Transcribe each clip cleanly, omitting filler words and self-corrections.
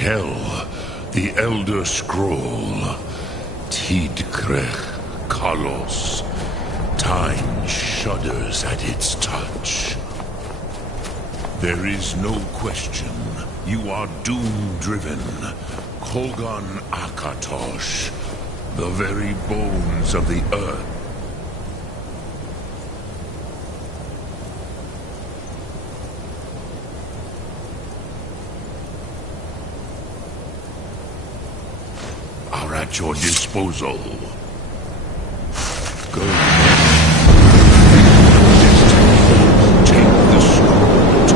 Kell, the Elder Scroll. Tidkrech Kalos. Time shudders at its touch. There is no question. You are doom-driven. Kogan Akatosh. The very bones of the earth. Are at your disposal. Go. Take the sword.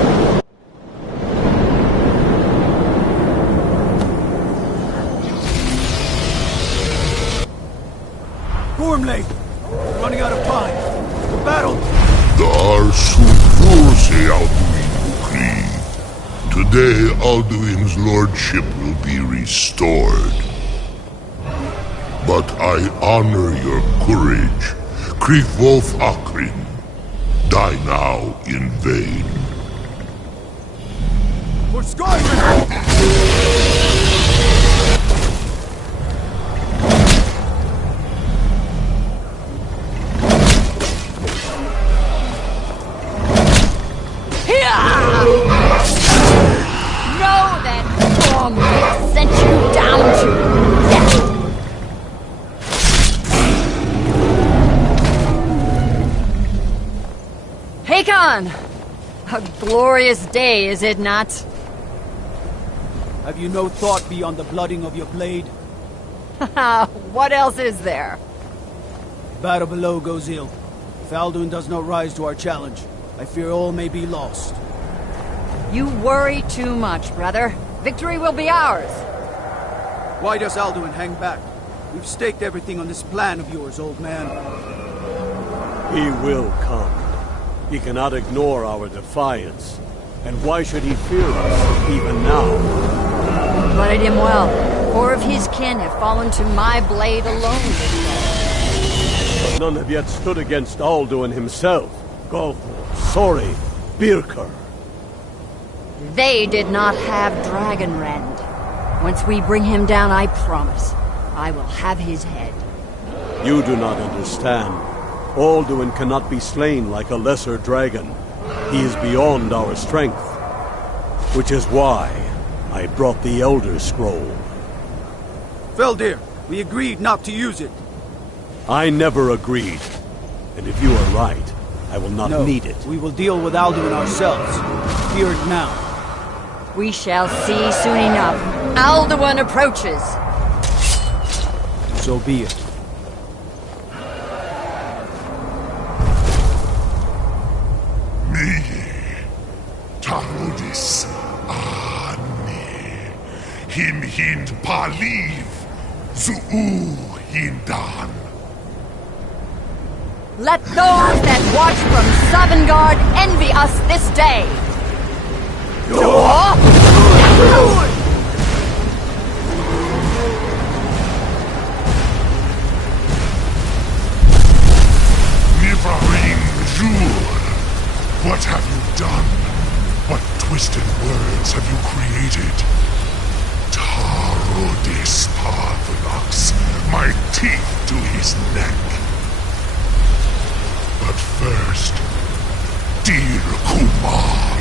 Gormley! Running out of time. The battle! Dar Sukurse Alduin Ukri. Today Alduin's lordship will be restored. But I honor your courage. Krieg Wolf Akrin. Die now in vain. For Skyrim! Know that Gormley sent you down to death. Hakon! A glorious day, is it not? Have you no thought beyond the blooding of your blade? What else is there? Battle below goes ill. If Alduin does not rise to our challenge, I fear all may be lost. You worry too much, brother. Victory will be ours. Why does Alduin hang back? We've staked everything on this plan of yours, old man. He will come. He cannot ignore our defiance. And why should he fear us, even now? Blooded him well. 4 of his kin have fallen to my blade alone this day. But none have yet stood against Alduin himself. Golfor, Sori, Birker. They did not have Dragonrend. Once we bring him down, I promise, I will have his head. You do not understand. Alduin cannot be slain like a lesser dragon. He is beyond our strength. Which is why I brought the Elder Scroll. Feldir, we agreed not to use it. I never agreed. And if you are right, I will not need it. We will deal with Alduin ourselves. Fear it now. We shall see soon enough. Alduin approaches. So be it. Tarudis Ani Him Hind Paliv Zuu Hindan. Let those that watch from Sovngarde envy us this day. Nivarim Jur, what have you done? What twisted words have you created? Tarudis Parthenax, my teeth to his neck. But first, dear Kumar,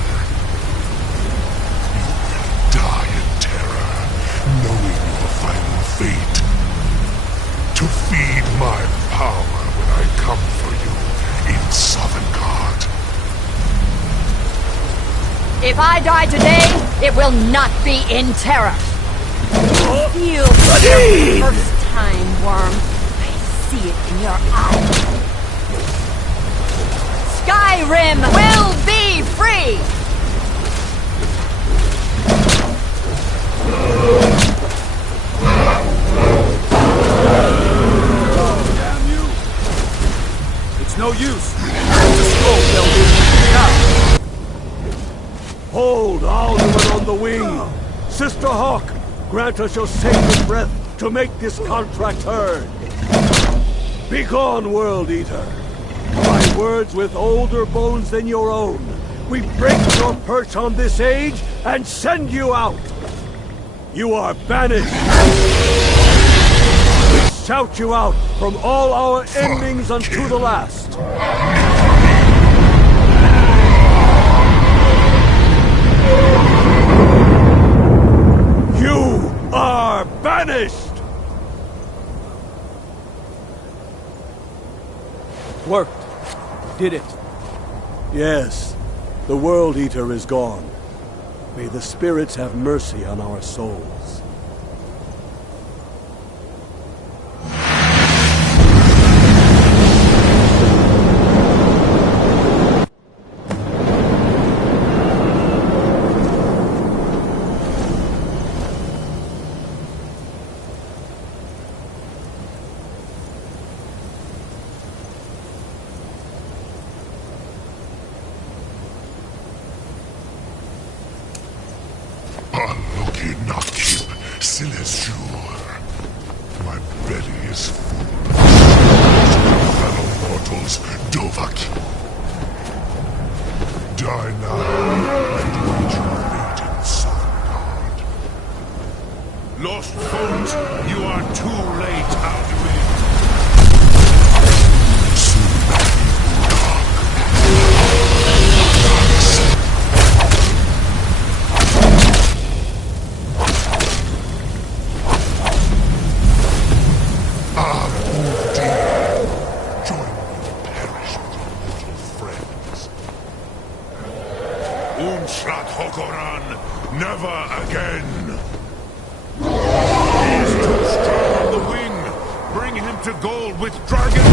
you will die in terror, knowing your final fate. To feed my power when I come for you in Sovngarde. If I die today, it will not be in terror. Feel for the first time, Worm. I see it in your eyes. Skyrim will be free! Damn you! It's no use. It's a scroll, Feldir. Now! Hold Alduin on the wing! Sister Hawk, grant us your sacred breath to make this contract heard. Begone, World Eater! By words with older bones than your own, we break your perch on this age and send you out! You are banished! We shout you out from all our endings unto the last! You are banished! Worked. Did it. Yes, the World Eater is gone. May the spirits have mercy on our souls. My belly is full. Fellow mortals, Dovaki. Die now and wait your fate in Sovngarde. Lost foes, you are too late, Alduin. Umshrat Hokoran, never again! He is too strong on the wing! Bring him to gold with dragon!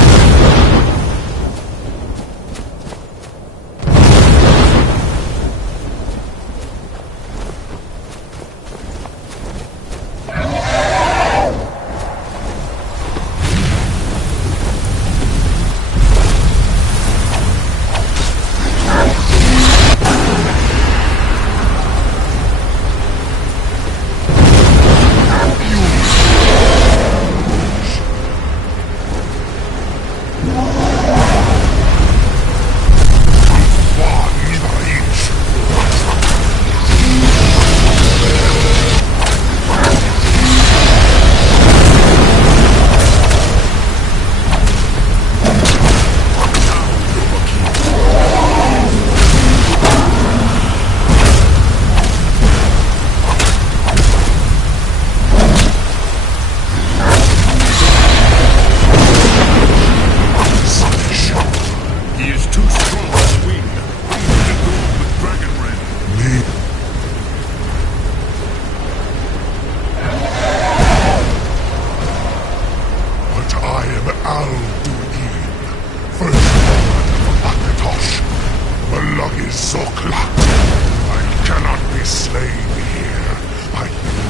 I cannot be slain here by you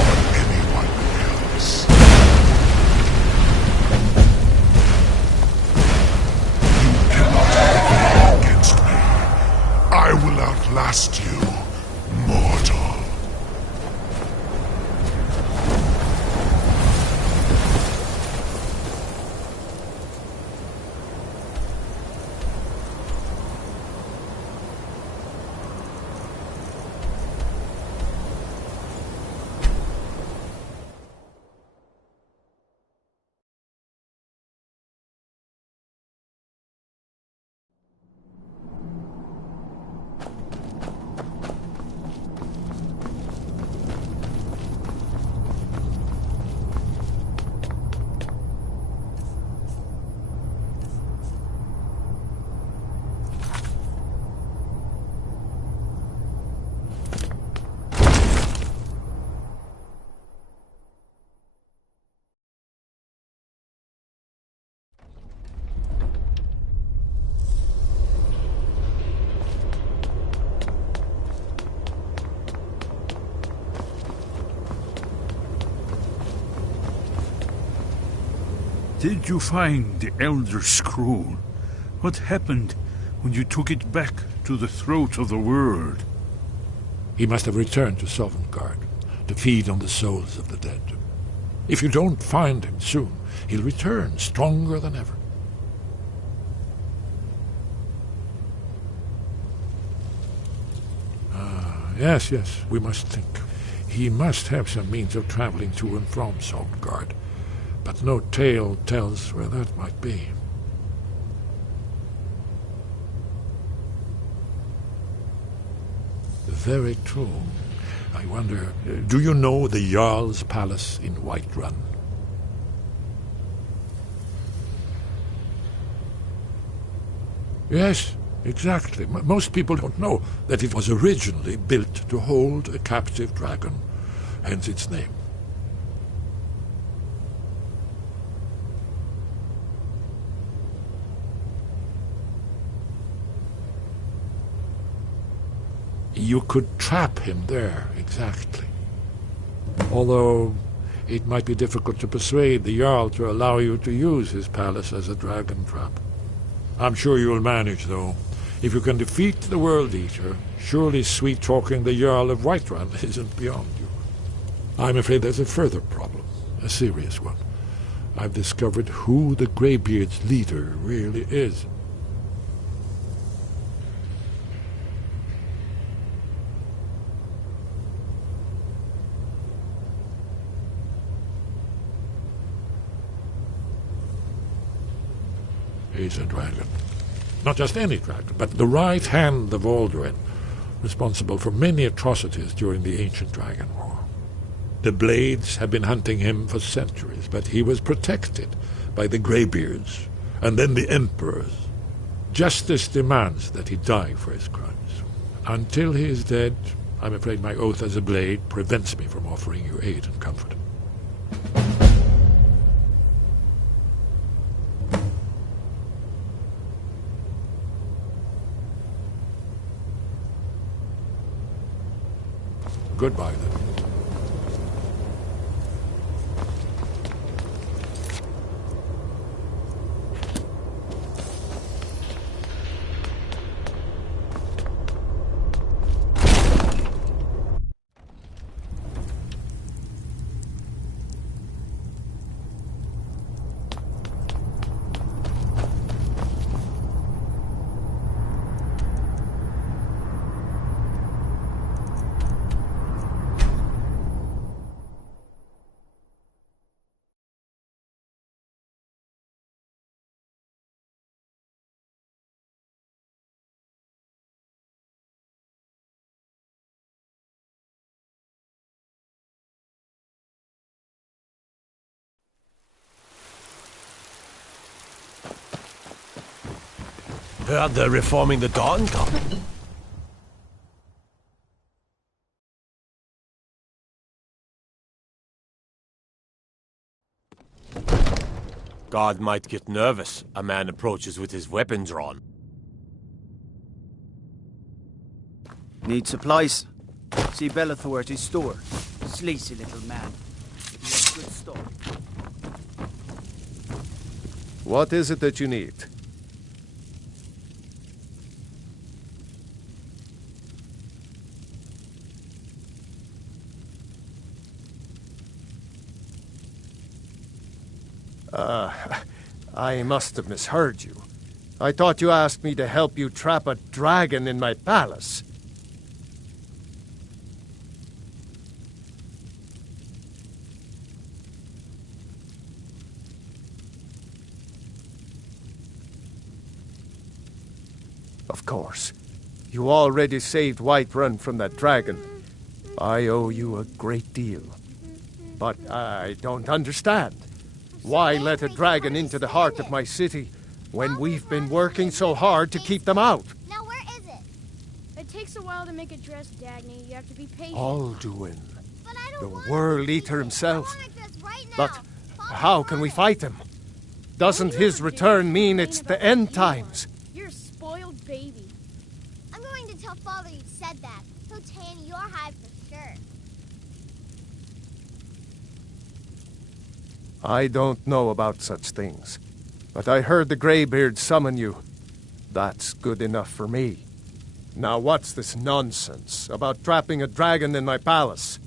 or anyone else. You cannot prevail against me. I will outlast you, mortal. Did you find the Elder Scroll? What happened when you took it back to the throat of the world? He must have returned to Sovngarde to feed on the souls of the dead. If you don't find him soon, he'll return stronger than ever. Yes, we must think. He must have some means of traveling to and from Sovngarde, but no tale tells where that might be. Very true. I wonder, do you know the Jarl's palace in Whiterun? Yes, exactly. Most people don't know that it was originally built to hold a captive dragon, hence its name. You could trap him there, exactly. Although it might be difficult to persuade the Jarl to allow you to use his palace as a dragon trap. I'm sure you'll manage, though. If you can defeat the World Eater, surely sweet-talking the Jarl of Whiterun isn't beyond you. I'm afraid there's a further problem, a serious one. I've discovered who the Greybeard's leader really is. He's a dragon. Not just any dragon, but the right hand of Alduin, responsible for many atrocities during the Ancient Dragon War. The Blades have been hunting him for centuries, but he was protected by the Greybeards, and then the Emperors. Justice demands that he die for his crimes. Until he is dead, I'm afraid my oath as a Blade prevents me from offering you aid and comfort. Goodbye, then. Heard they're reforming the Dawn Company. God might get nervous. A man approaches with his weapons drawn. Need supplies? See Bellathor at his store. Sleazy little man. He has good stock. What is it that you need? I must have misheard you. I thought you asked me to help you trap a dragon in my palace. Of course. You already saved Whiterun from that dragon. I owe you a great deal. But I don't understand. Why let a dragon into the heart of my city when we've been working so hard to keep them out? Now where is it? It takes a while to make a dress, Dagny. You have to be patient. Alduin, But I the don't want World to. Eater himself. I want this right now. But Father, how can we fight him? Doesn't his return mean it's the end times? You're a spoiled baby. I'm going to tell Father you said that. He'll tan your hide for sure. I don't know about such things, but I heard the Greybeard summon you. That's good enough for me. Now what's this nonsense about trapping a dragon in my palace?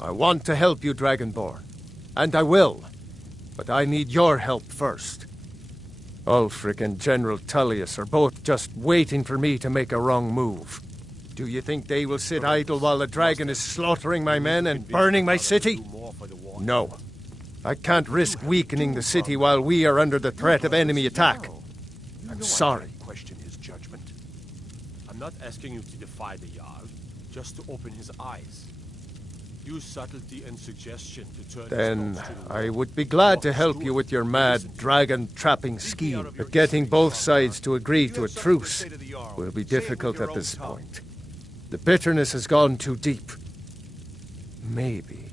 I want to help you, Dragonborn, and I will, but I need your help first. Ulfric and General Tullius are both just waiting for me to make a wrong move. Do you think they will sit idle while the dragon is slaughtering my men and burning my city? No. I can't risk weakening the city while we are under the threat of enemy attack. I'm sorry. Question his judgment. I'm not asking you to defy the Jarl, just to open his eyes. Use subtlety and suggestion to turn Then his thoughts to the I will. would be glad to help you with your mad dragon-trapping scheme. But getting both sides to agree to a truce will be difficult at this point. The bitterness has gone too deep. Maybe.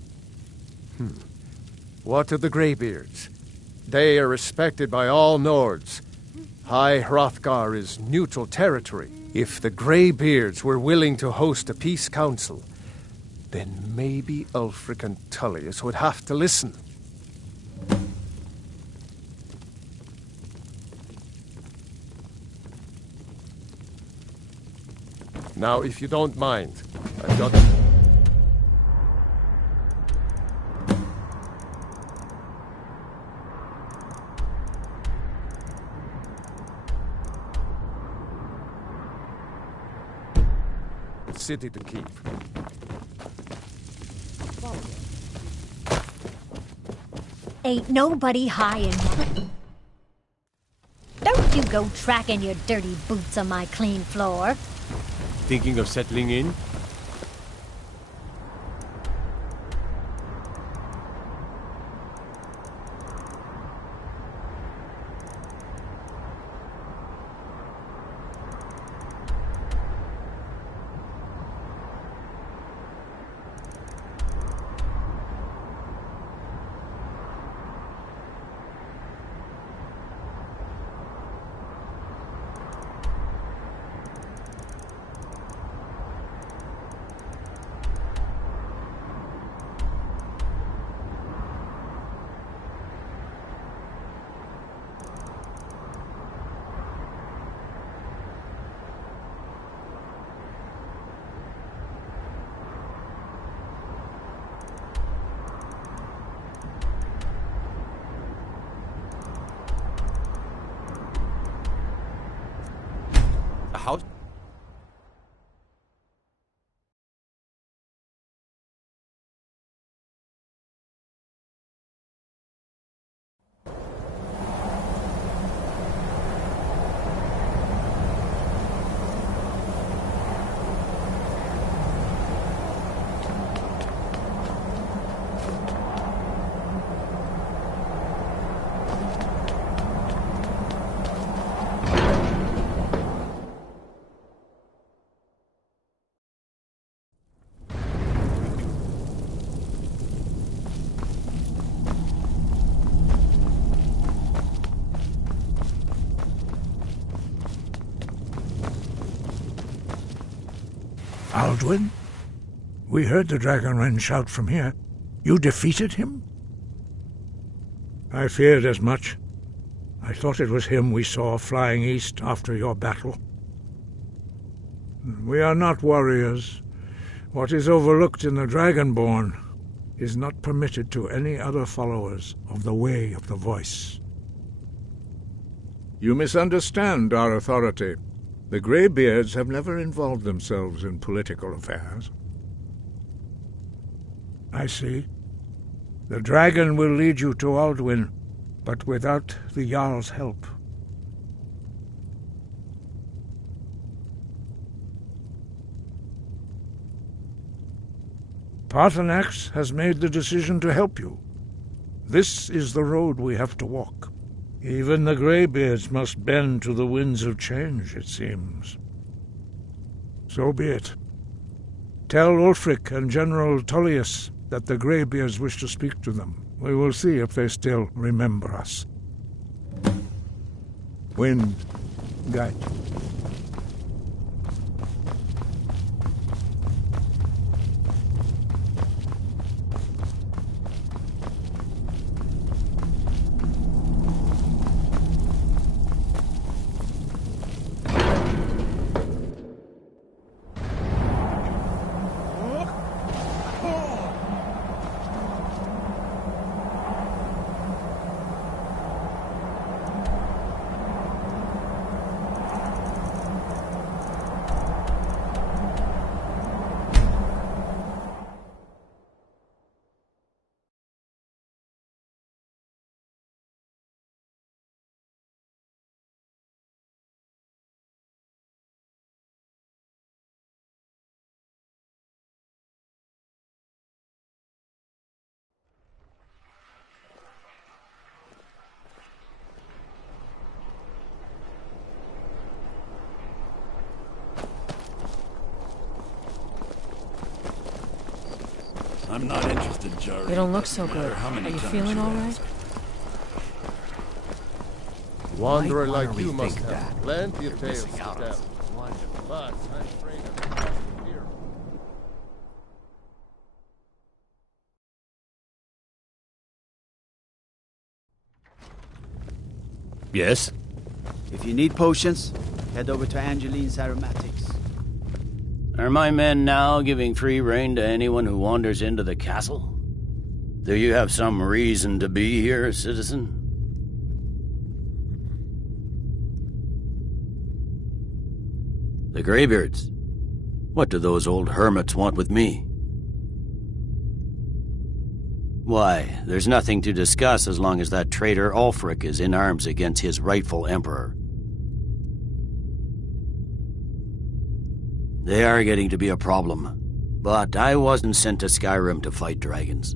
What of the Greybeards? They are respected by all Nords. High Hrothgar is neutral territory. If the Greybeards were willing to host a peace council, then maybe Ulfric and Tullius would have to listen. Now, if you don't mind, I've got... city to keep. Ain't nobody high enough. Don't you go tracking your dirty boots on my clean floor. Thinking of settling in? A house? Alduin? We heard the Dragonren shout from here. You defeated him? I feared as much. I thought it was him we saw flying east after your battle. We are not warriors. What is overlooked in the Dragonborn is not permitted to any other followers of the Way of the Voice. You misunderstand our authority. The Greybeards have never involved themselves in political affairs. I see. The dragon will lead you to Alduin, but without the Jarl's help. Paarthurnax has made the decision to help you. This is the road we have to walk. Even the Greybeards must bend to the winds of change, it seems. So be it. Tell Ulfric and General Tullius that the Greybeards wish to speak to them. We will see if they still remember us. Wind, guide. I'm not interested, Jerry. You don't look so good. How many Are you times feeling all right? Wanderer Might like wanna you must rethink have that. plenty You're of tales missing to out on tell. something wonderful. But I'm afraid I'm here. Yes? If you need potions, head over to Angeline's Aromatics. Are my men now giving free rein to anyone who wanders into the castle? Do you have some reason to be here, citizen? The Greybeards? What do those old hermits want with me? Why, there's nothing to discuss as long as that traitor Ulfric is in arms against his rightful emperor. They are getting to be a problem, but I wasn't sent to Skyrim to fight dragons.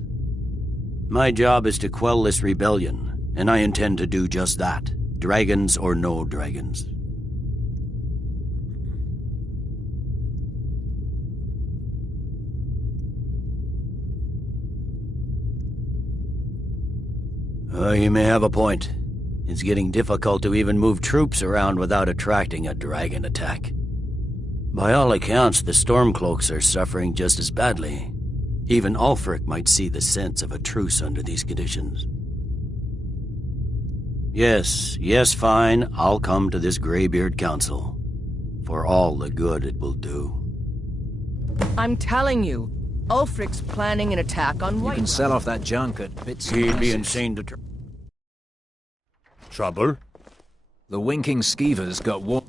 My job is to quell this rebellion, and I intend to do just that, dragons or no dragons. You may have a point. It's getting difficult to even move troops around without attracting a dragon attack. By all accounts, the Stormcloaks are suffering just as badly. Even Ulfric might see the sense of a truce under these conditions. Yes, fine, I'll come to this Greybeard Council. For all the good it will do. I'm telling you, Ulfric's planning an attack on Whiterun. You can sell off that junk at bits and He'd be pieces. insane to Trouble? The winking skeevers got one.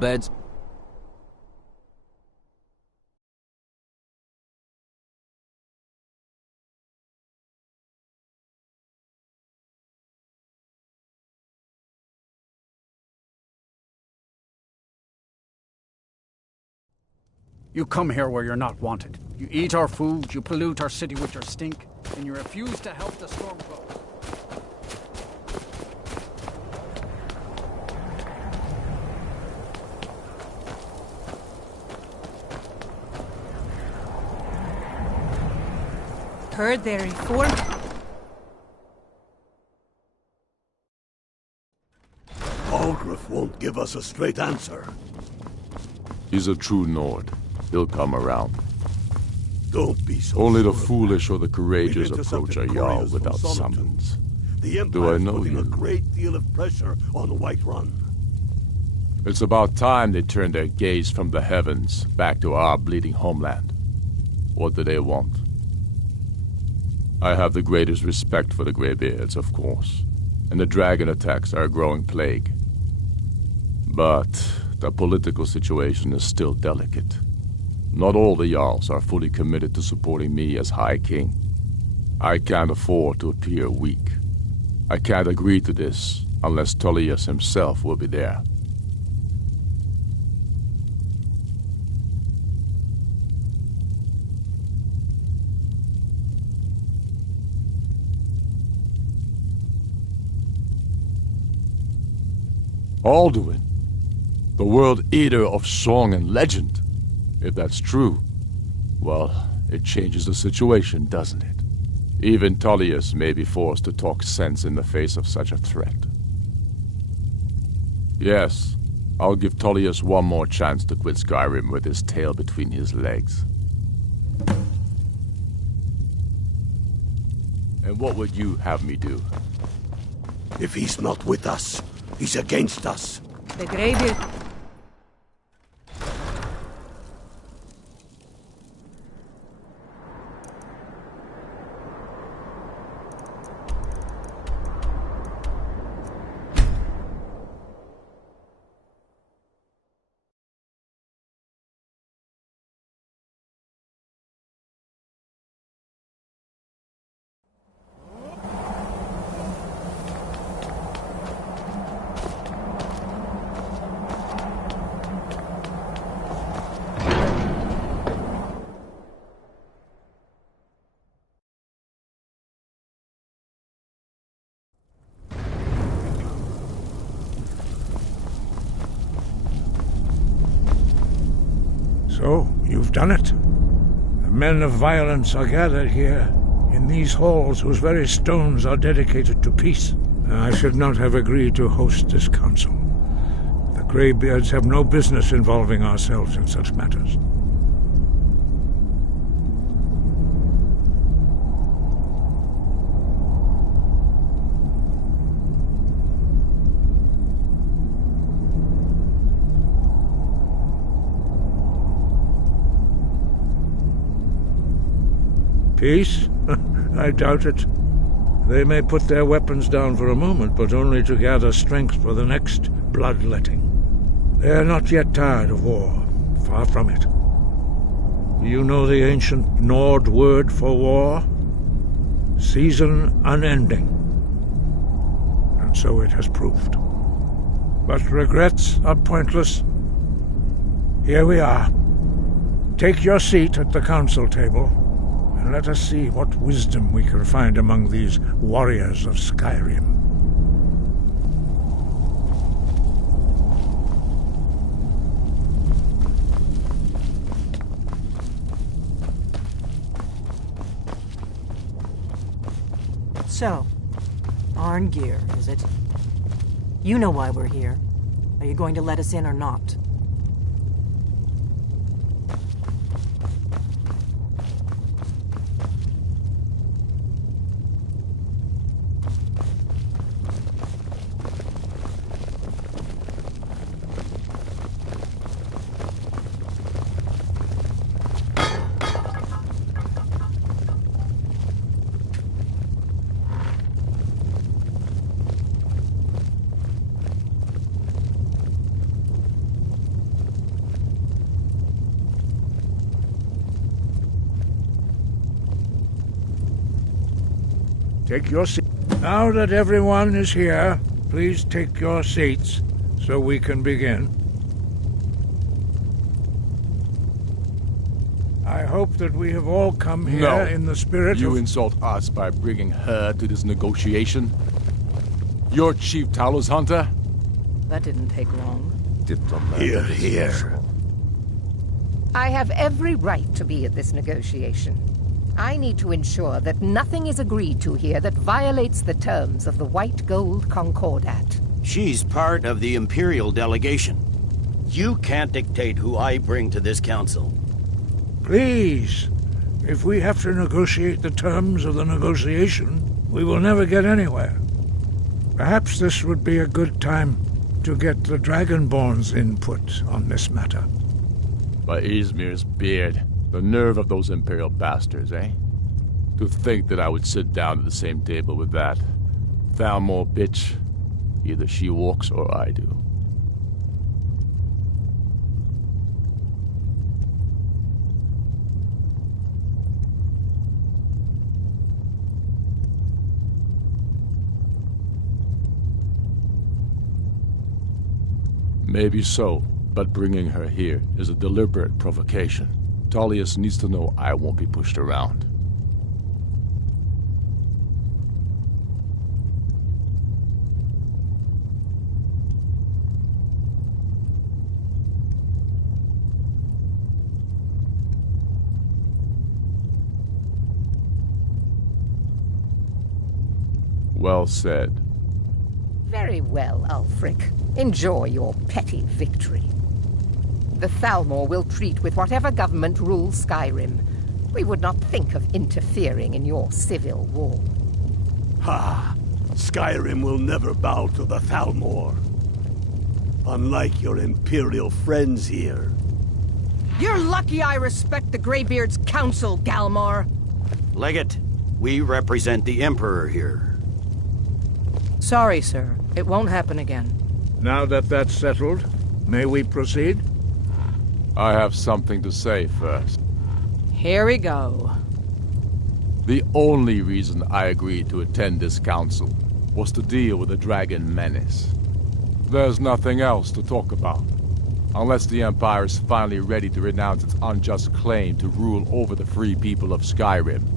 Beds. You come here where you're not wanted. You eat our food, you pollute our city with your stink, and you refuse to help the Stormcloaks. Heard they reform. Aldrich won't give us a straight answer. He's a true Nord. He'll come around. Don't be so Only the sure. foolish or the courageous We've approach a intercepted Jarl couriers without from Sonotun. summons. The Do I Empire's know putting a you? great deal of pressure on Whiterun. It's about time they turned their gaze from the heavens back to our bleeding homeland. What do they want? I have the greatest respect for the Greybeards, of course, and the dragon attacks are a growing plague. But the political situation is still delicate. Not all the Jarls are fully committed to supporting me as High King. I can't afford to appear weak. I can't agree to this unless Tullius himself will be there. Alduin, the world eater of song and legend. If that's true, well, it changes the situation, doesn't it? Even Tullius may be forced to talk sense in the face of such a threat. Yes, I'll give Tullius one more chance to quit Skyrim with his tail between his legs. And what would you have me do? If he's not with us, he's against us. The Greybeard. So, you've done it. The men of violence are gathered here, in these halls whose very stones are dedicated to peace. I should not have agreed to host this council. The Greybeards have no business involving ourselves in such matters. Peace? I doubt it. They may put their weapons down for a moment, but only to gather strength for the next bloodletting. They are not yet tired of war. Far from it. Do you know the ancient Nord word for war? Season unending. And so it has proved. But regrets are pointless. Here we are. Take your seat at the council table, and let us see what wisdom we can find among these warriors of Skyrim. So, Arngeir, is it? You know why we're here. Are you going to let us in or not? Take your seat. Now that everyone is here, please take your seats so we can begin. I hope that we have all come here in the spirit You of... insult us by bringing her to this negotiation? You're Chief Talos Hunter? That didn't take long. Here, here. I have every right to be at this negotiation. I need to ensure that nothing is agreed to here that violates the terms of the White Gold Concordat. She's part of the Imperial delegation. You can't dictate who I bring to this council. Please, if we have to negotiate the terms of the negotiation, we will never get anywhere. Perhaps this would be a good time to get the Dragonborn's input on this matter. By Izmir's beard. The nerve of those Imperial bastards, eh? To think that I would sit down at the same table with that Thalmor bitch. Either she walks or I do. Maybe so, but bringing her here is a deliberate provocation. Tullius needs to know I won't be pushed around. Well said. Very well, Ulfric. Enjoy your petty victory. The Thalmor will treat with whatever government rules Skyrim. We would not think of interfering in your civil war. Ha! Skyrim will never bow to the Thalmor. Unlike your Imperial friends here. You're lucky I respect the Greybeard's counsel, Galmar. Legate, we represent the Emperor here. Sorry, sir. It won't happen again. Now that that's settled, may we proceed? I have something to say first. Here we go. The only reason I agreed to attend this council was to deal with the dragon menace. There's nothing else to talk about, unless the Empire is finally ready to renounce its unjust claim to rule over the free people of Skyrim.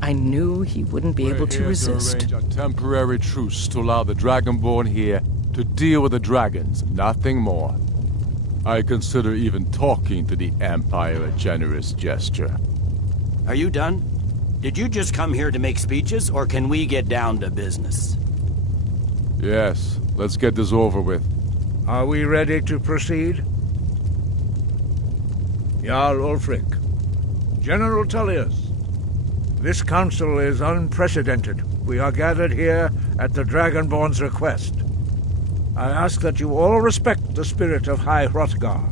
I knew he wouldn't be able to resist. To arrange a temporary truce to allow the Dragonborn here to deal with the dragons, nothing more. I consider even talking to the Empire a generous gesture. Are you done? Did you just come here to make speeches, or can we get down to business? Yes, let's get this over with. Are we ready to proceed? Jarl Ulfric, General Tullius, this council is unprecedented. We are gathered here at the Dragonborn's request. I ask that you all respect the spirit of High Hrothgar,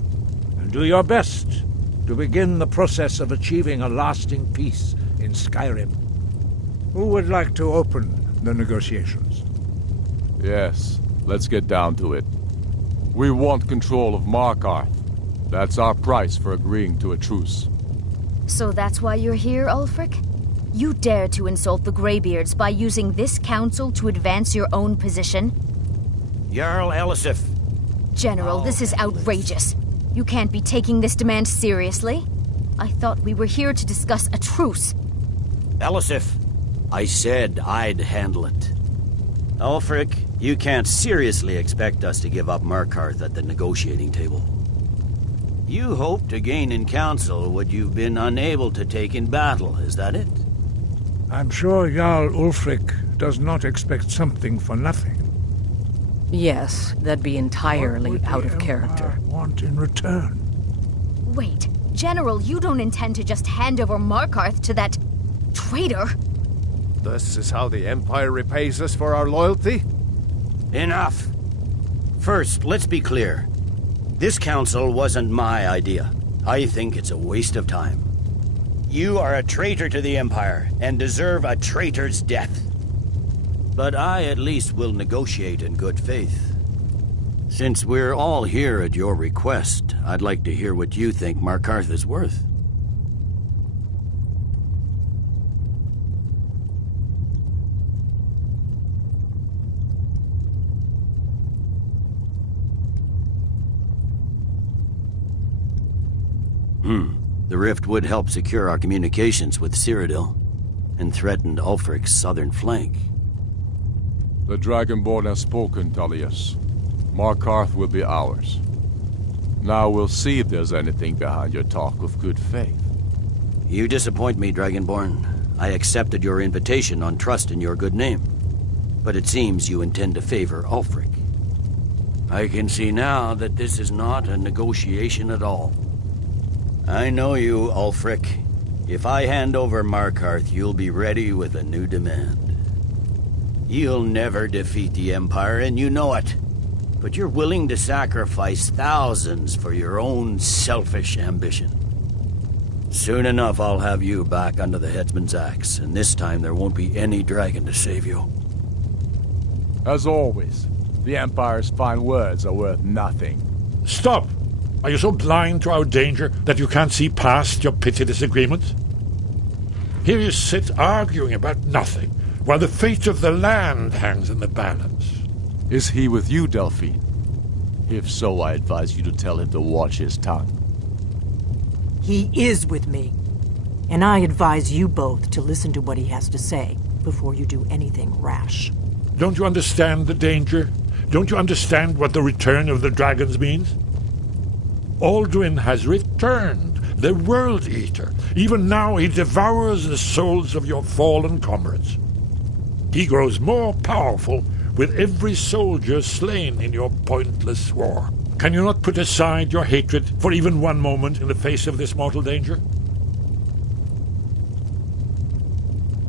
and do your best to begin the process of achieving a lasting peace in Skyrim. Who would like to open the negotiations? Yes, let's get down to it. We want control of Markarth. That's our price for agreeing to a truce. So that's why you're here, Ulfric? You dare to insult the Greybeards by using this council to advance your own position? Jarl Elisif. General, this is outrageous. You can't be taking this demand seriously. I thought we were here to discuss a truce. Elisif, I said I'd handle it. Ulfric, you can't seriously expect us to give up Markarth at the negotiating table. You hoped to gain in council what you've been unable to take in battle, is that it? I'm sure Jarl Ulfric does not expect something for nothing. Yes, that'd be entirely out of character. Want in return? Wait, General, you don't intend to just hand over Markarth to that traitor? This is how the Empire repays us for our loyalty? Enough! First, let's be clear. This council wasn't my idea. I think it's a waste of time. You are a traitor to the Empire, and deserve a traitor's death. But I at least will negotiate in good faith. Since we're all here at your request, I'd like to hear what you think Markarth is worth. The rift would help secure our communications with Cyrodiil, and threatened Ulfric's southern flank. The Dragonborn has spoken, Tullius. Markarth will be ours. Now we'll see if there's anything behind your talk of good faith. You disappoint me, Dragonborn. I accepted your invitation on trust in your good name. But it seems you intend to favor Ulfric. I can see now that this is not a negotiation at all. I know you, Ulfric. If I hand over Markarth, you'll be ready with a new demand. You'll never defeat the Empire, and you know it. But you're willing to sacrifice thousands for your own selfish ambition. Soon enough, I'll have you back under the headsman's axe, and this time there won't be any dragon to save you. As always, the Empire's fine words are worth nothing. Stop! Are you so blind to our danger that you can't see past your petty disagreements? Here you sit arguing about nothing, while the fate of the land hangs in the balance. Is he with you, Delphine? If so, I advise you to tell him to watch his tongue. He is with me. And I advise you both to listen to what he has to say before you do anything rash. Don't you understand the danger? Don't you understand what the return of the dragons means? Alduin has returned, the World Eater. Even now he devours the souls of your fallen comrades. He grows more powerful with every soldier slain in your pointless war. Can you not put aside your hatred for even one moment in the face of this mortal danger?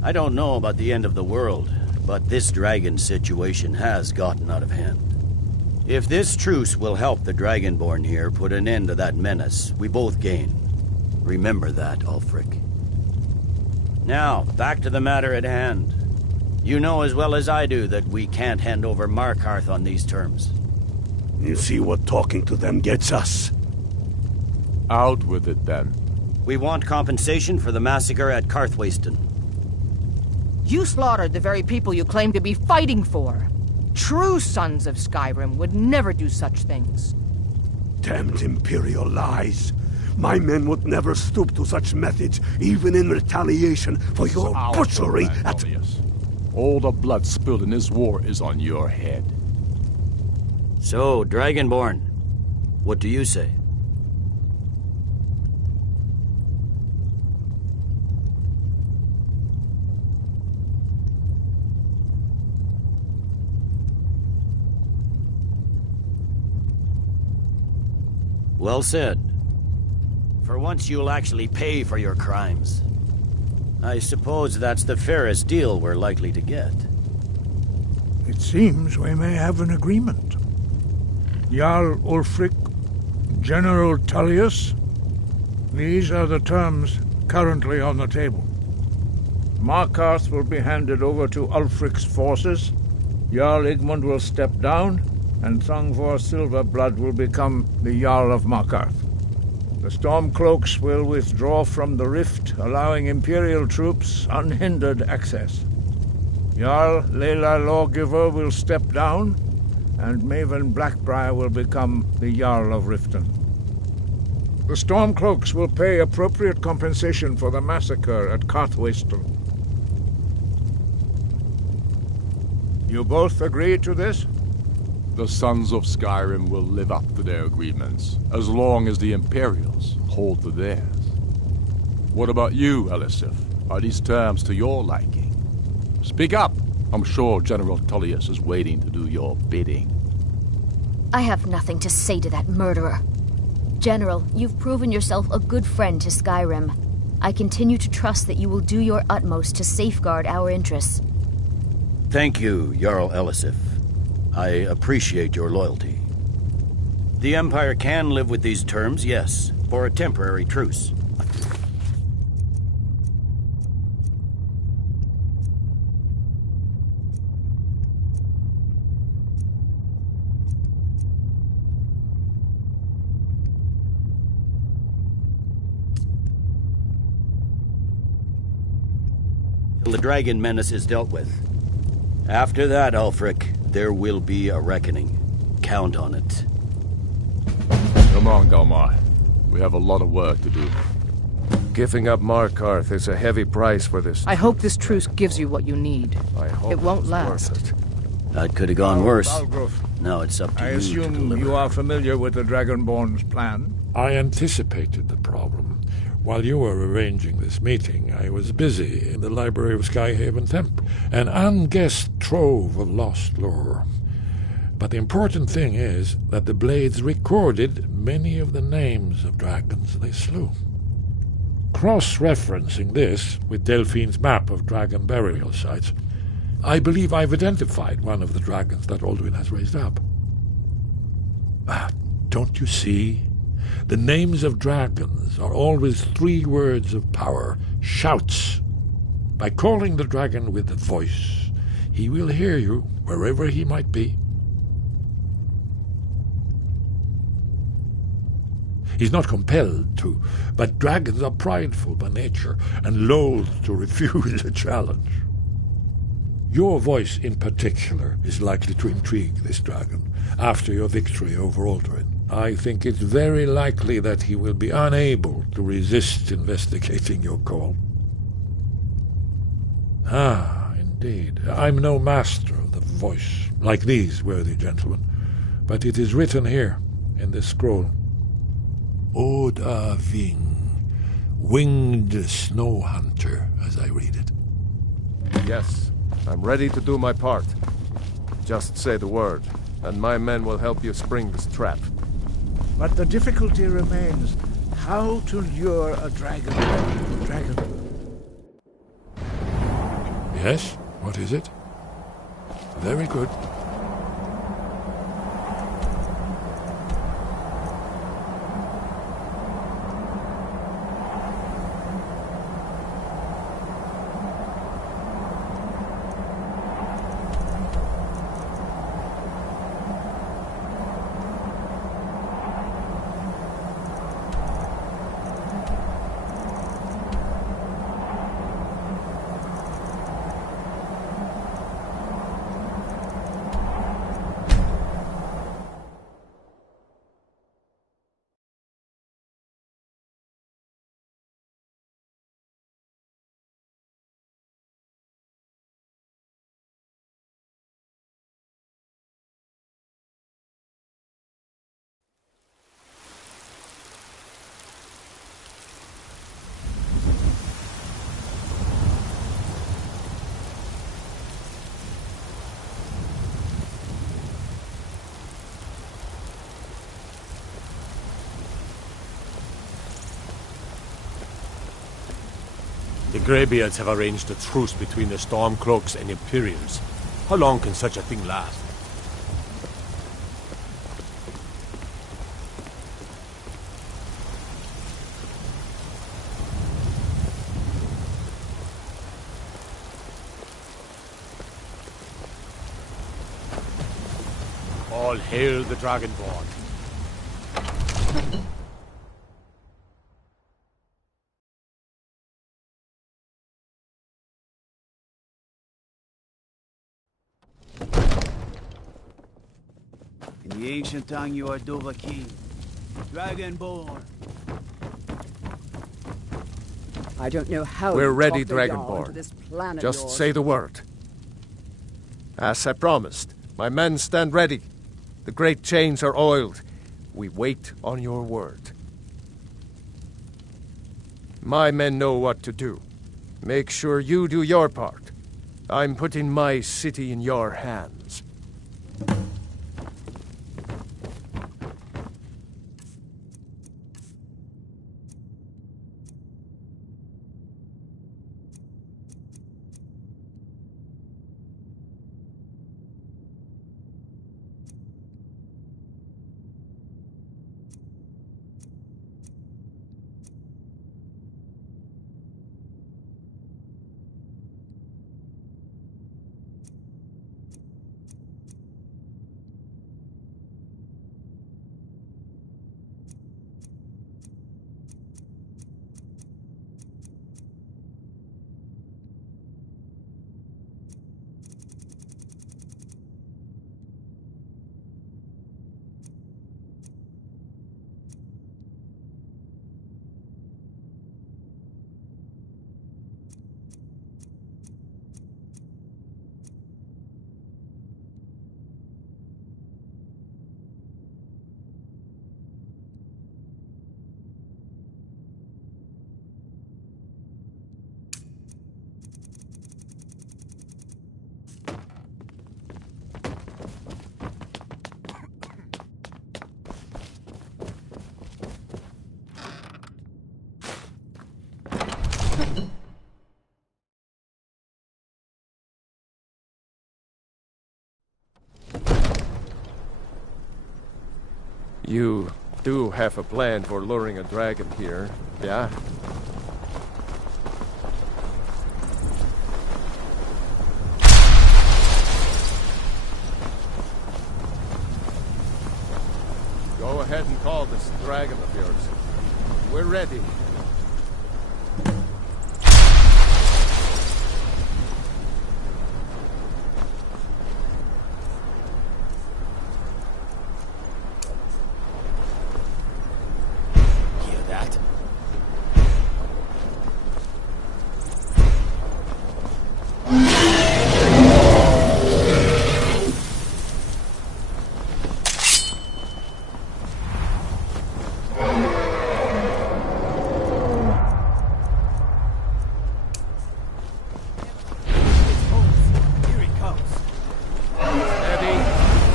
I don't know about the end of the world, but this dragon situation has gotten out of hand. If this truce will help the Dragonborn here put an end to that menace, we both gain. Remember that, Ulfric. Now, back to the matter at hand. You know as well as I do that we can't hand over Markarth on these terms. You see what talking to them gets us. Out with it, then. We want compensation for the massacre at Karthwasten. You slaughtered the very people you claim to be fighting for. True sons of Skyrim would never do such things. Damned Imperial lies. My men would never stoop to such methods, even in retaliation for your butchery at... All the blood spilled in this war is on your head. So, Dragonborn, what do you say? Well said. For once you'll actually pay for your crimes. I suppose that's the fairest deal we're likely to get. It seems we may have an agreement. Jarl Ulfric, General Tullius, these are the terms currently on the table. Markarth will be handed over to Ulfric's forces, Jarl Igmund will step down, and Thongvor Silverblood will become the Jarl of Markarth. The Stormcloaks will withdraw from the rift, allowing Imperial troops unhindered access. Jarl Layla Lawgiver will step down, and Maven Blackbriar will become the Jarl of Riften. The Stormcloaks will pay appropriate compensation for the massacre at Karthwasten. You both agree to this? The Sons of Skyrim will live up to their agreements, as long as the Imperials hold to theirs. What about you, Elisif? Are these terms to your liking? Speak up! I'm sure General Tullius is waiting to do your bidding. I have nothing to say to that murderer. General, you've proven yourself a good friend to Skyrim. I continue to trust that you will do your utmost to safeguard our interests. Thank you, Jarl Elisif. I appreciate your loyalty. The Empire can live with these terms, yes, for a temporary truce. The dragon menace is dealt with. After that, Ulfric, there will be a reckoning. Count on it. Come on, Galmar. We have a lot of work to do. Giving up Markarth is a heavy price for this. I hope this truce gives you what you need. I hope it won't it's last. worth it. That could have gone worse. Balgruf, Now it's up to I you to assume deliver. you are familiar with the Dragonborn's plan? I anticipated the problem. While you were arranging this meeting, I was busy in the library of Skyhaven Temple, an unguessed trove of lost lore. But the important thing is that the Blades recorded many of the names of dragons they slew. Cross-referencing this with Delphine's map of dragon burial sites, I believe I've identified one of the dragons that Alduin has raised up. Don't you see? The names of dragons are always 3 words of power, shouts. By calling the dragon with the voice, he will hear you wherever he might be. He's not compelled to, but dragons are prideful by nature and loath to refuse a challenge. Your voice in particular is likely to intrigue this dragon after your victory over Alduin. I think it's very likely that he will be unable to resist investigating your call. Ah, indeed. I'm no master of the voice, like these worthy gentlemen, but it is written here in this scroll. Oda Ving, winged snow hunter, as I read it. Yes, I'm ready to do my part. Just say the word, and my men will help you spring this trap. But the difficulty remains how to lure a dragon. Yes? What is it? Very good. The Greybeards have arranged a truce between the Stormcloaks and Imperials. How long can such a thing last? All hail the Dragonborn. In the ancient tongue, you are Dovahkiin, Dragonborn. I don't know how We're you ready, talked the Jarl Dragonborn. into this plan of Just yours. say the word. As I promised, my men stand ready. The great chains are oiled. We wait on your word. My men know what to do. Make sure you do your part. I'm putting my city in your hands. You do have a plan for luring a dragon here, yeah? Go ahead and call this dragon of yours. We're ready.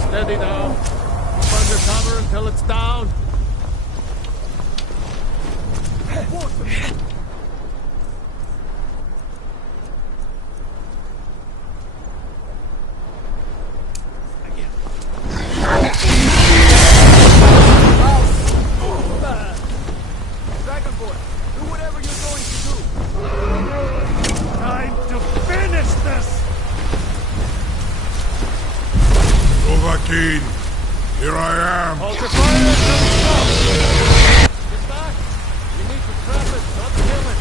Steady now. Keep under cover until it's down. Dragonborn, do whatever you're going to do. Time to finish this! Dovahkiin, here I am. Hold your fire until it's stopped. Get back. You need to trap it, not kill it.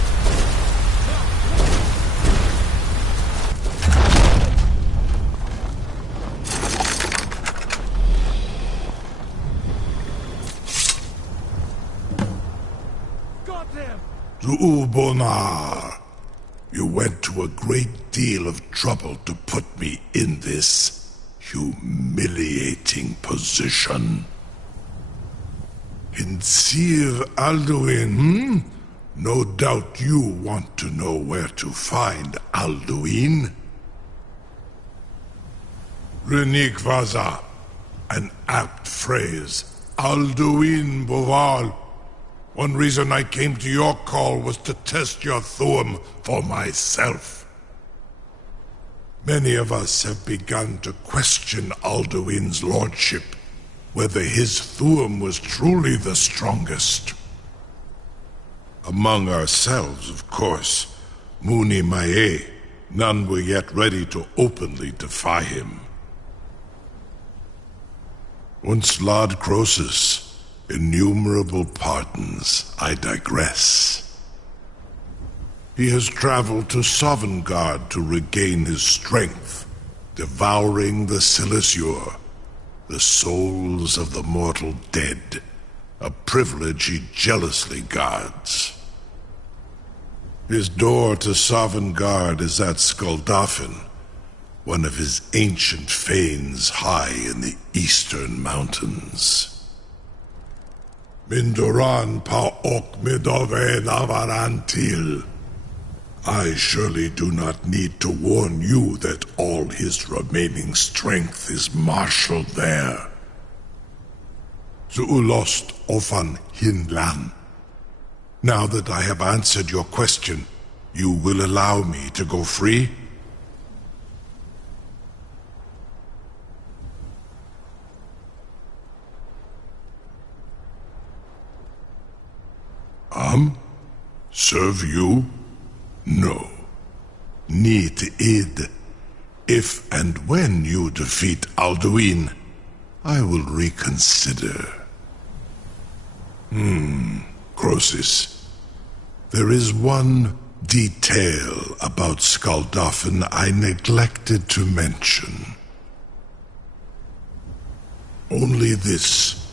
To Ulbonar. You went to a great deal of trouble to put me in this humiliating position. In Sir Alduin, No doubt you want to know where to find Alduin. Renik Vaza, an apt phrase. Alduin Boval. One reason I came to your call was to test your Thuum for myself. Many of us have begun to question Alduin's lordship, whether his Thuum was truly the strongest. Among ourselves, of course, Muni Mae, none were yet ready to openly defy him. Once Lord Croesus, innumerable pardons, I digress. He has traveled to Sovngarde to regain his strength, devouring the Silesure, the souls of the mortal dead, a privilege he jealously guards. His door to Sovngarde is at Skuldafn, one of his ancient fanes high in the eastern mountains. Mindoran pa ok midove navarantil. I surely do not need to warn you that all his remaining strength is marshaled there. Zuulost ofan hinlan. Now that I have answered your question, you will allow me to go free? Serve you? No. Need id. If and when you defeat Alduin, I will reconsider. Croesus. There is one detail about Skuldafn I neglected to mention. Only this.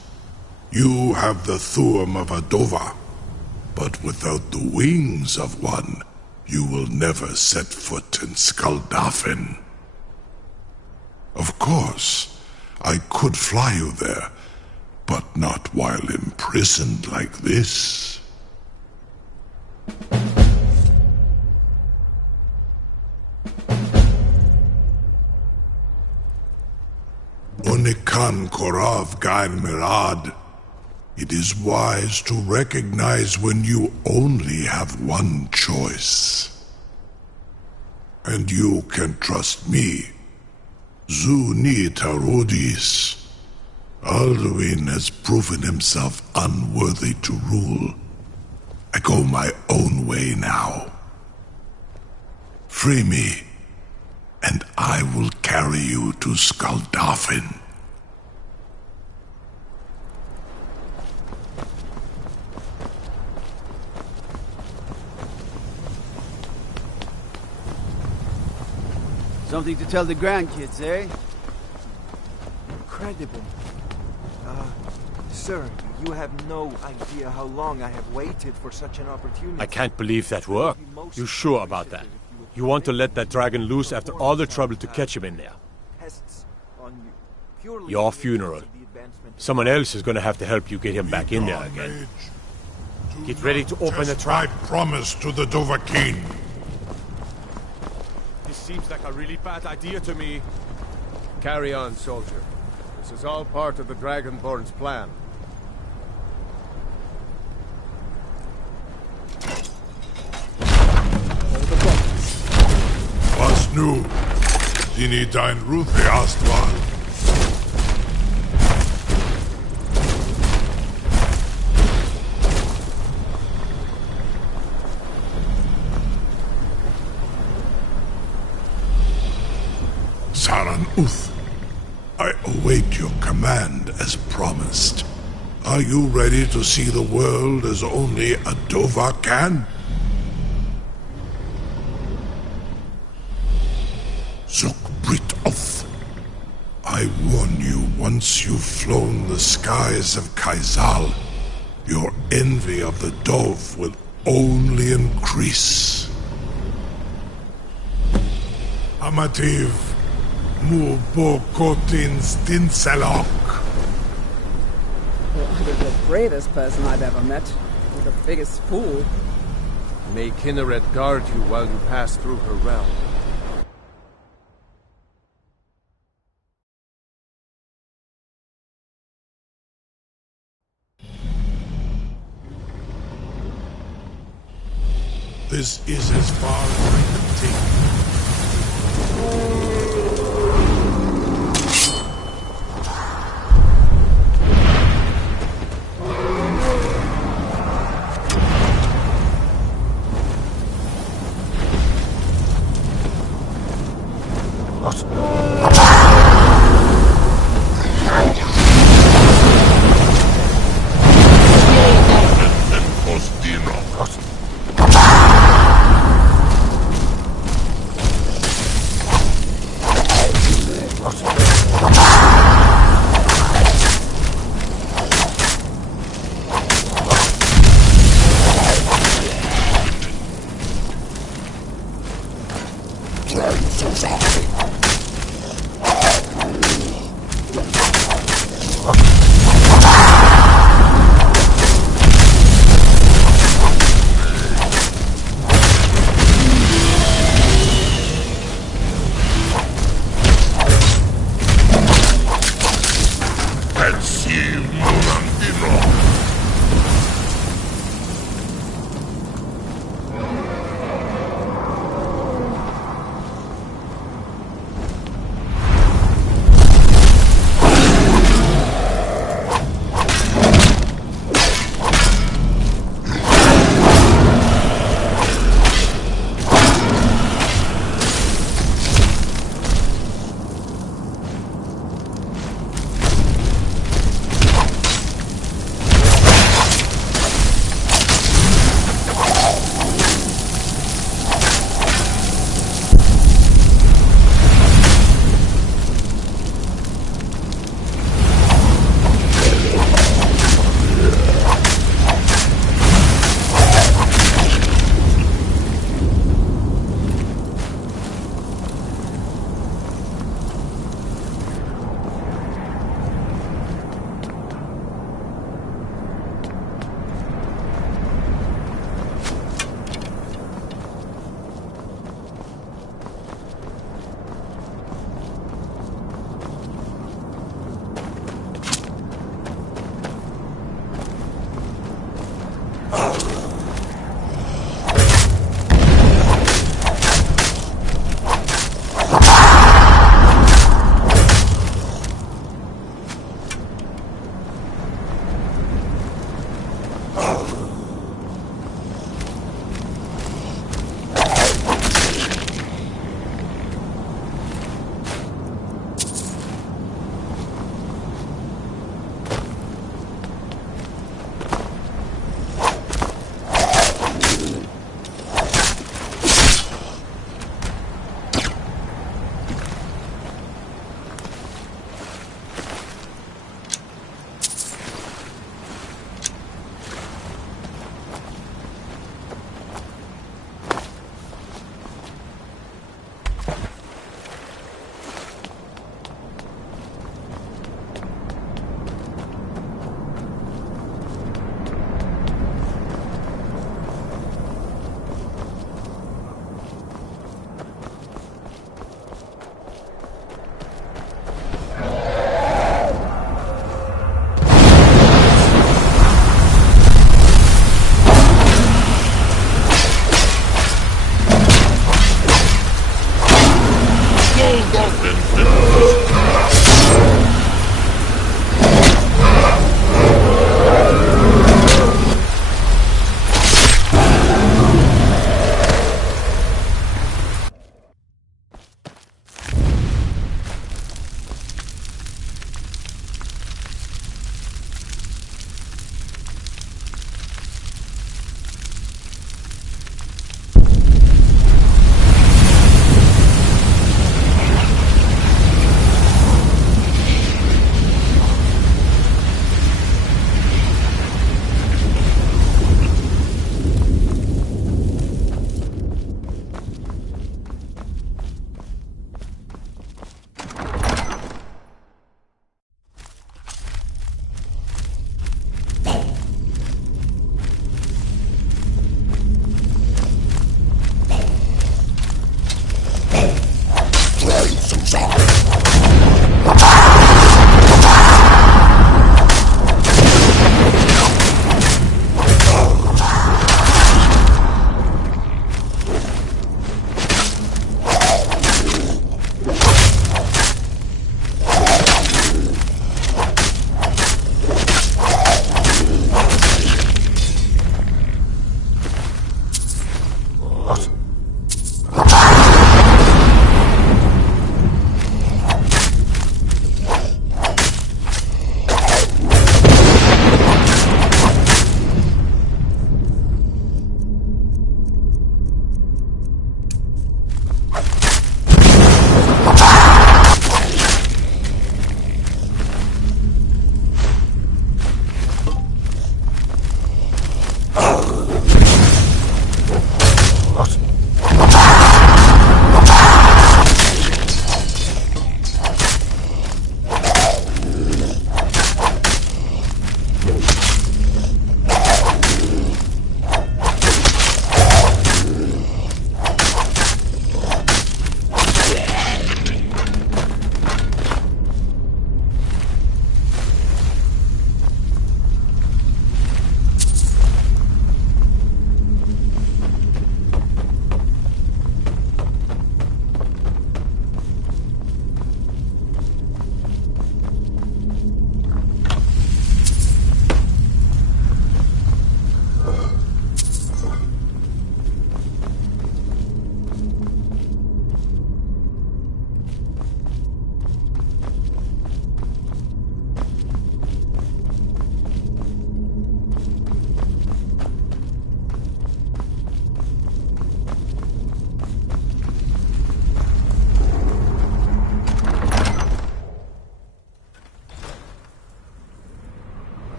You have the Thuum of a Dova, but without the wings of one, you will never set foot in Skuldafn. Of course, I could fly you there, but not while imprisoned like this. Onikan Korav Gain Mirad. It is wise to recognize when you only have one choice. And you can trust me. Zuni Tarudis. Alduin has proven himself unworthy to rule. I go my own way now. Free me, and I will carry you to Skuldafn. Something to tell the grandkids, eh? Incredible. Sir, you have no idea how long I have waited for such an opportunity. I can't believe that worked. You sure about that? You want to let that dragon loose after all the trouble to catch him in there? Your funeral. Someone else is going to have to help you get him back in there again. Get ready to open the trap. I promise to the Dovahkiin. This seems like a really bad idea to me. Carry on, soldier. This is all part of the Dragonborn's plan. Was nu? Dini dein Ruthe Astval. Saran Uth. I await your command as promised. Are you ready to see the world as only a Dova can? Zukbrit Oth. I warn you, once you've flown the skies of Kaizal, your envy of the Dove will only increase. Amativ. Mubokotin Stinselok. Well, you're the bravest person I've ever met. You're the biggest fool. May Kinneret guard you while you pass through her realm. This is as far as I can take you.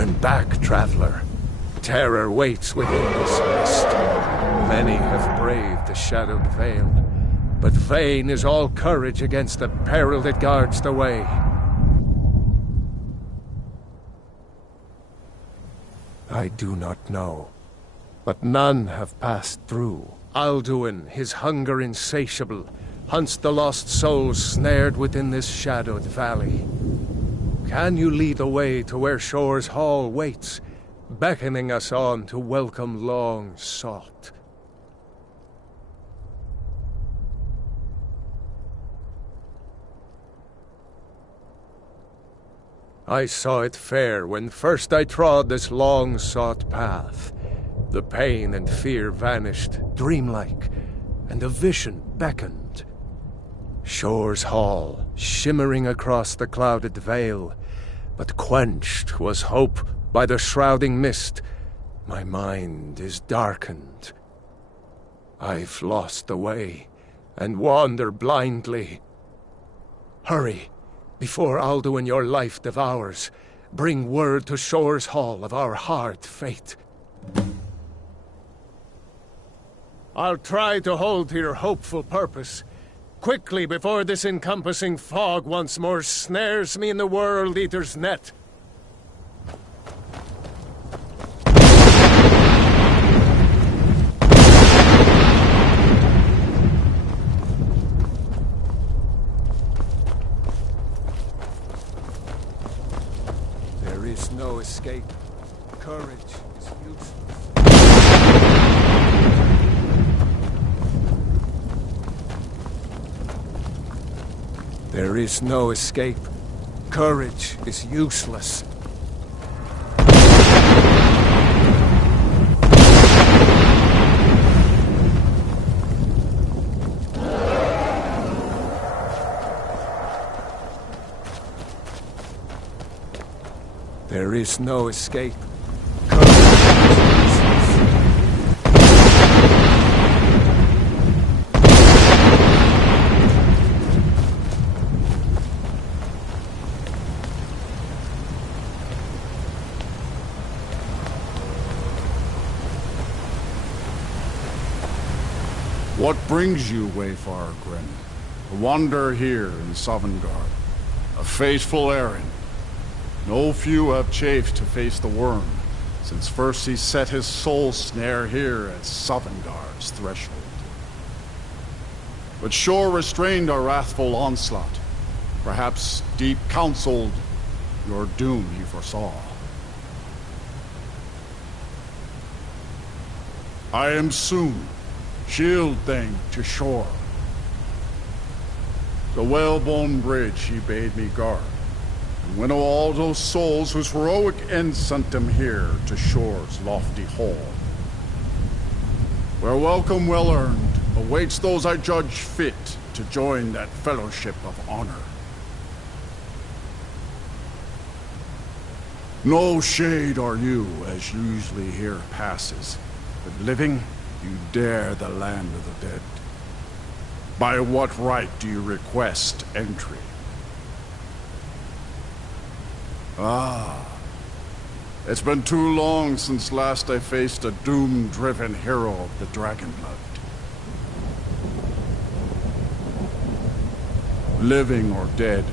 Turn back, traveler. Terror waits within this mist. Many have braved the shadowed vale, but vain is all courage against the peril that guards the way. I do not know, but none have passed through. Alduin, his hunger insatiable, hunts the lost souls snared within this shadowed valley. Can you lead the way to where Shore's Hall waits, beckoning us on to welcome long sought? I saw it fair when first I trod this long-sought path. The pain and fear vanished, dreamlike, and a vision beckoned. Shore's Hall, shimmering across the clouded vale, but quenched was hope by the shrouding mist. My mind is darkened. I've lost the way, and wander blindly. Hurry! Before Alduin your life devours, bring word to Shore's Hall of our hard fate. I'll try to hold to your hopeful purpose. Quickly, before this encompassing fog once more snares me in the World Eater's net. There is no escape. Courage is useless. There is no escape. Courage is useless. There is no escape. Courage is useless. What brings you, Wayfarer Grim? To wander here in Sovngarde, a fateful errand. No few have chafed to face the worm, since first he set his soul snare here at Sovngarde's threshold. But Shore restrained our wrathful onslaught. Perhaps deep counseled your doom he foresaw. I am soon, shield thing to Shore. The whalebone bridge he bade me guard, and winnow all those souls whose heroic end sent them here to Shore's lofty hall, where welcome well earned awaits those I judge fit to join that fellowship of honor. No shade are you, as usually here passes, but living, you dare the land of the dead. By what right do you request entry? Ah, it's been too long since last I faced a doom-driven hero of the Dragonblood. Living or dead,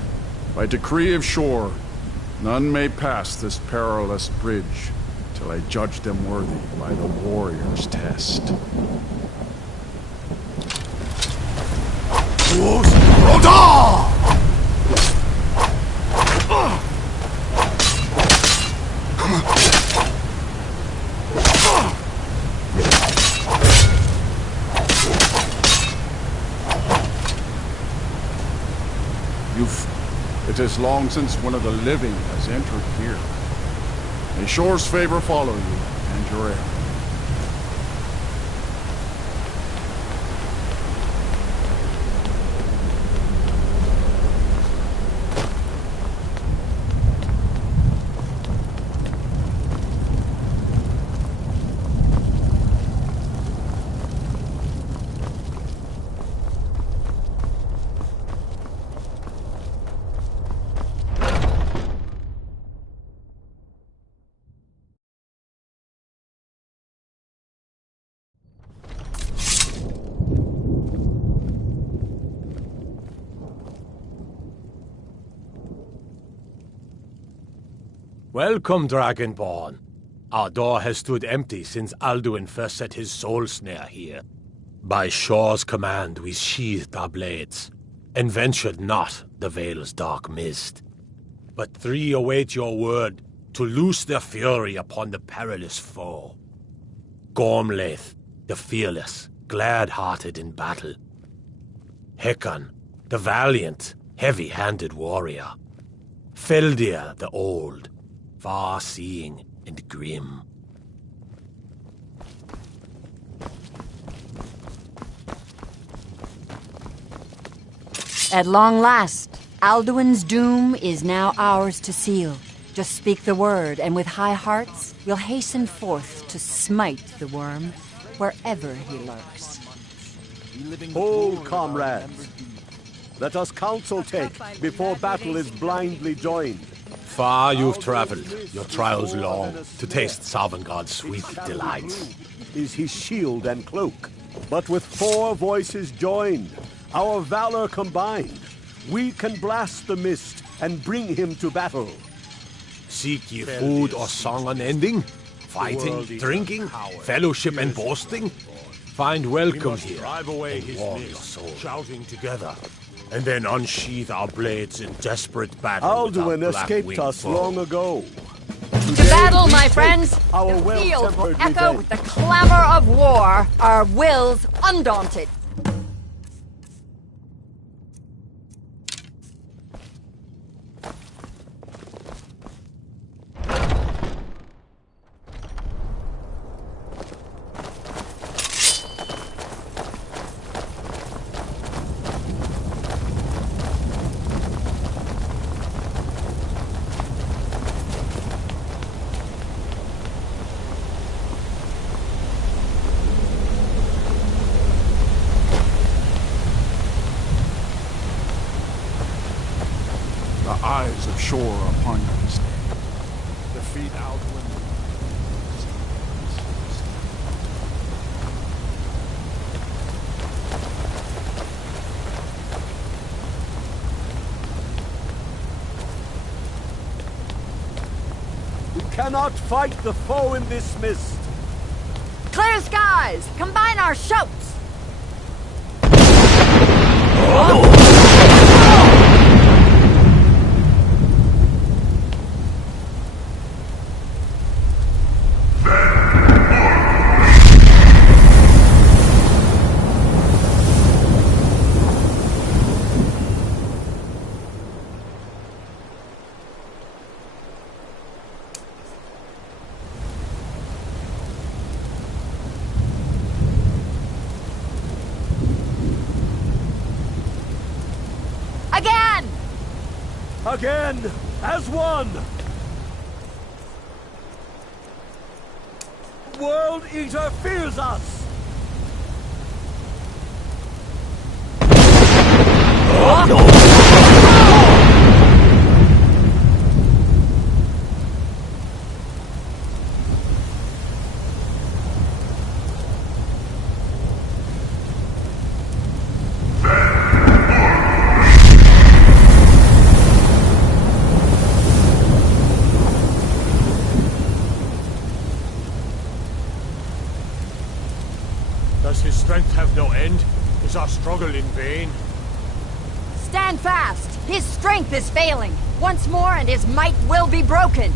by decree of Shore, none may pass this perilous bridge till I judge them worthy by the warrior's test. It is long since one of the living has entered here. May Shore's favor follow you and your heir. Welcome, Dragonborn. Our door has stood empty since Alduin first set his soul snare here. By Shor's command, we sheathed our blades, and ventured not the Vale's dark mist. But three await your word to loose their fury upon the perilous foe. Gormlaith, the fearless, glad-hearted in battle. Hekon, the valiant, heavy-handed warrior. Feldir, the old, far-seeing and grim. At long last, Alduin's doom is now ours to seal. Just speak the word, and with high hearts, we'll hasten forth to smite the worm wherever he lurks. Hold, comrades. Let us counsel take before battle is blindly joined. Far you've traveled, your trials long, to taste Sovngarde's sweet delights. Is his shield and cloak, but with 4 voices joined, our valor combined, we can blast the mist and bring him to battle. Seek ye food or song unending? Fighting, drinking, fellowship and boasting? Find welcome here, drive away and his warm your mist, soul. Shouting together, and then unsheath our blades in desperate battle. Alduin escaped us long ago. To battle, my friends! Our The field will well-tempered echo revenge. with the clamor of war, our wills undaunted. The eyes of Shore are upon you this day. Defeat Alduin. We cannot fight the foe in this mist. Clear skies! Combine our shouts! Again! Again, as one! World Eater fears us! Does his strength have no end? Is our struggle in vain? Stand fast! His strength is failing. Once more and his might will be broken.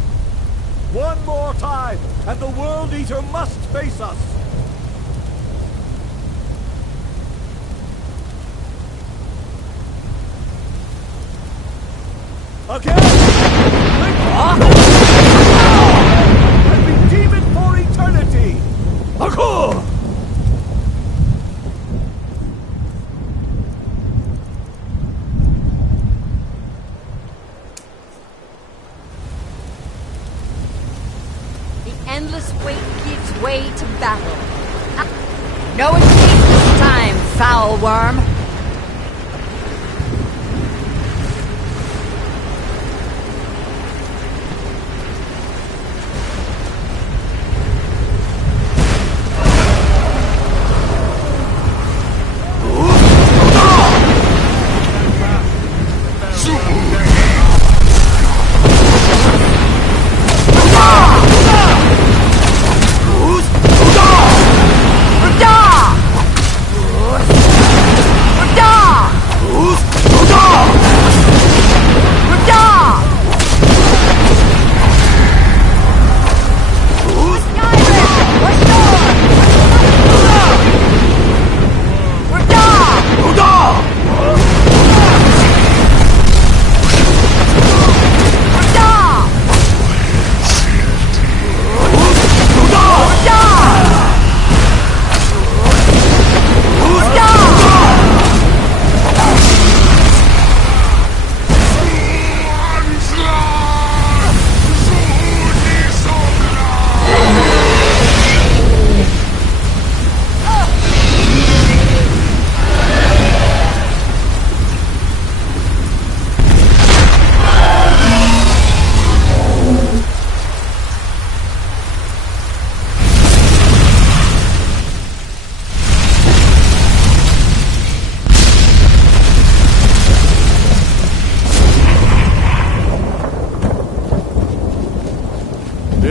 One more time, and the World Eater must face us! Again! And we deem it for eternity! Parkour! The endless wait gives way to battle. No escape this time, foul worm!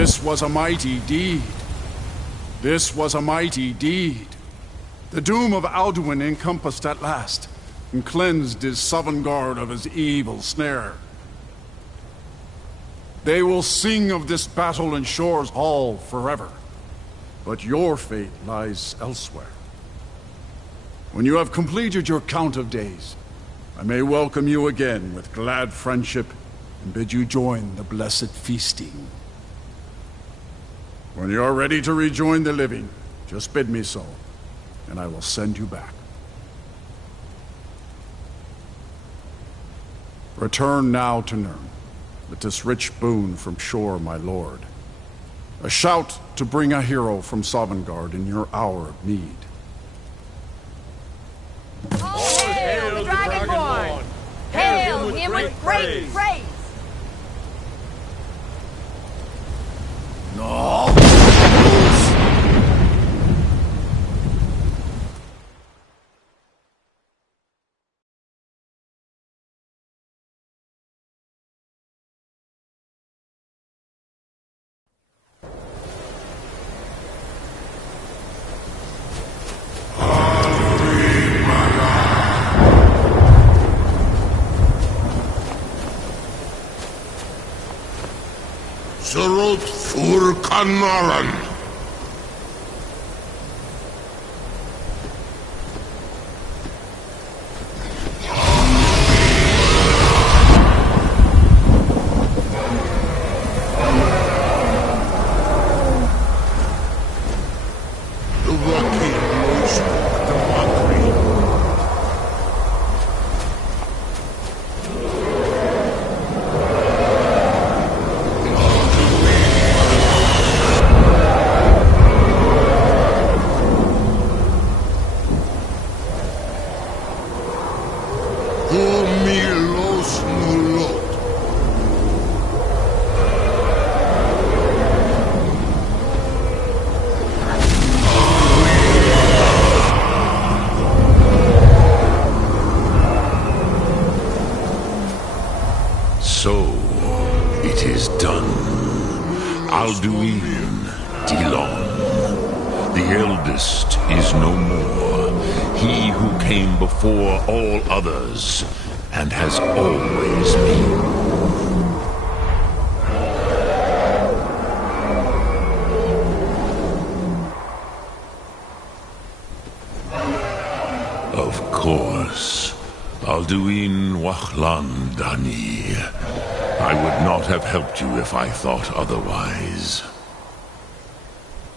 This was a mighty deed. This was a mighty deed. The doom of Alduin encompassed at last, and cleansed his Sovngarde of his evil snare. They will sing of this battle in Shore's Hall forever. But your fate lies elsewhere. When you have completed your count of days, I may welcome you again with glad friendship and bid you join the blessed feasting. When you are ready to rejoin the living, just bid me so, and I will send you back. Return now to Nirn, with this rich boon from Shore, my lord. A shout to bring a hero from Sovngarde in your hour of need. Hail the Dragonborn! Hail him with great praise! No! Surut fur Kanaran. The rocky blows the mockery. So, it is done. Alduin Dilon, the eldest, is no more. He who came before all others, and has always been. Of course, Alduin Wachlan Dani. I would not have helped you if I thought otherwise.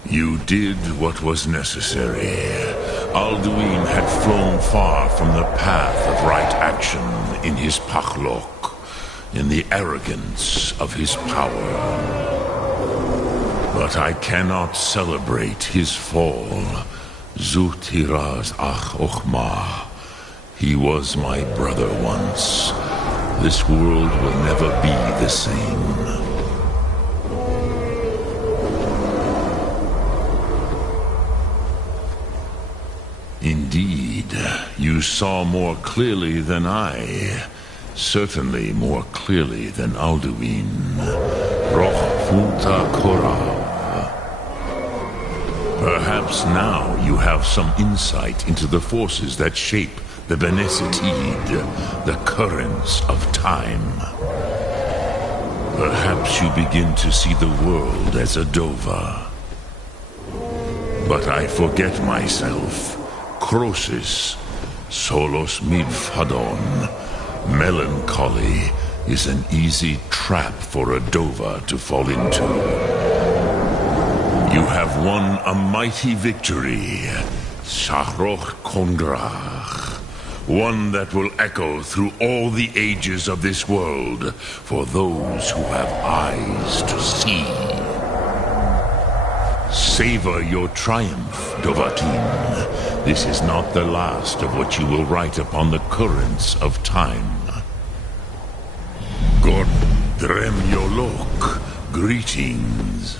You did what was necessary. Alduin had flown far from the path of right action in his Pachlok, in the arrogance of his power. But I cannot celebrate his fall. Zutiraz Ach Ochma. He was my brother once. This world will never be the same. Indeed, you saw more clearly than I. Certainly more clearly than Alduin. Roch Funta Korav. Perhaps now you have some insight into the forces that shape the Benesitid, the currents of time. Perhaps you begin to see the world as a Dova. But I forget myself. Crosis, solos midfadon. Melancholy is an easy trap for a Dova to fall into. You have won a mighty victory, Shahroch Kongrach. One that will echo through all the ages of this world for those who have eyes to see. Savor your triumph, Dovahkiin. This is not the last of what you will write upon the currents of time. God Drem Yolok, greetings.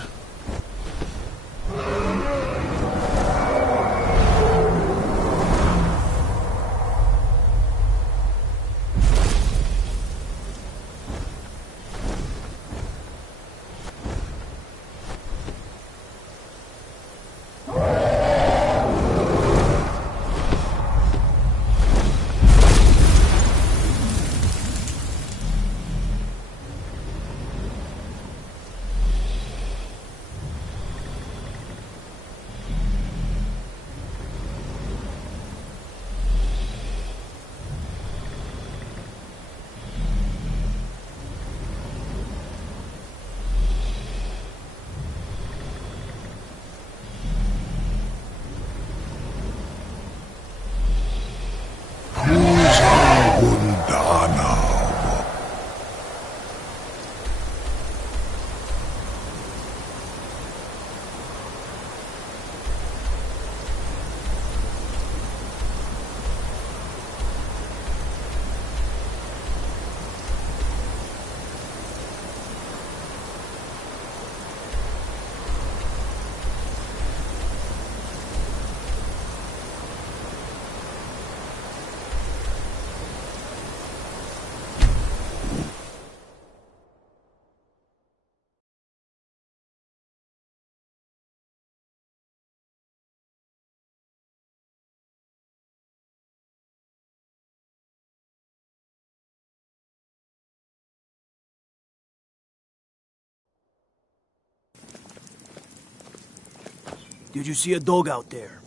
Did you see a dog out there?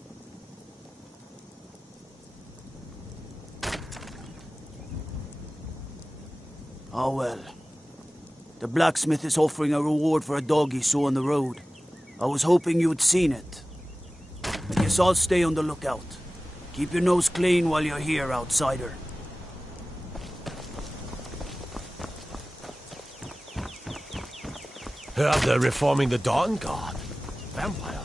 Oh well. The blacksmith is offering a reward for a dog he saw on the road. I was hoping you'd seen it. I guess I'll stay on the lookout. Keep your nose clean while you're here, outsider. Heard they're reforming the Dawn Guard. Vampire